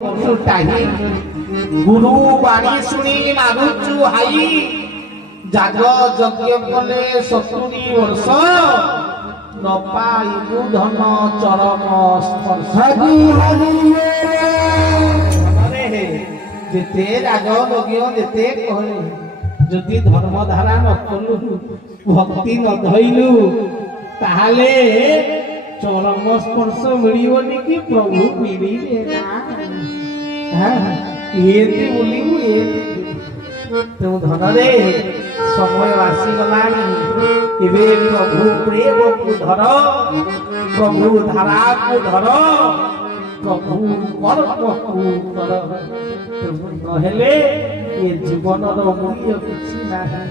टाही गुरु बाणी शुणी मागुचु हाई जाग यज्ञ कले 70 वर्ष न पाइबु धन चरम स्पर्श जेते राग लग्य जेते कहले जदि धर्मधारा न कलु भक्ति न धइलु ताहाले चरम स्पर्श मिलिबनी कि प्रभु मिलिबे ना एते बोलिबु तो धन रे समय आसी गलानी एबे प्रभु प्रेम को धर प्रभु धारा को धर प्रभु कर्म को कर नहेले ए जीवन रो मूल्य किछि नाही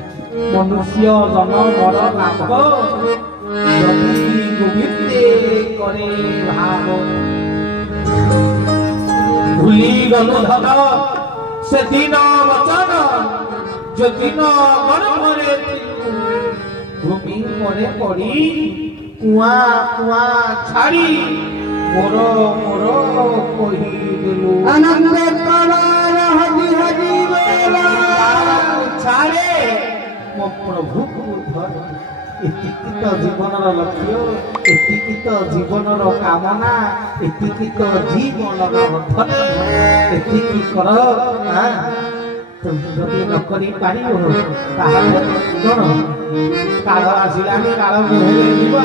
मनुष्य जन्मर लाभ जदि गोविंदे करे भाव भूली गलु धन से दिन वचन जो दिन गणमरे भूमि पड़े पड़ी कुआ कुआ छाड़ी मोर मोर कही दिलु आनंद कलार हरि हरि बोला छाड़े मो प्रभु को धर एतिकित जीवनर लक्ष्य एतिकित जीवनर कामना एतिकित जीवनर धन एतिकी कर जदि न करी पारिबो ताहाले कोन काल आसिलानी काल हेले जीव आ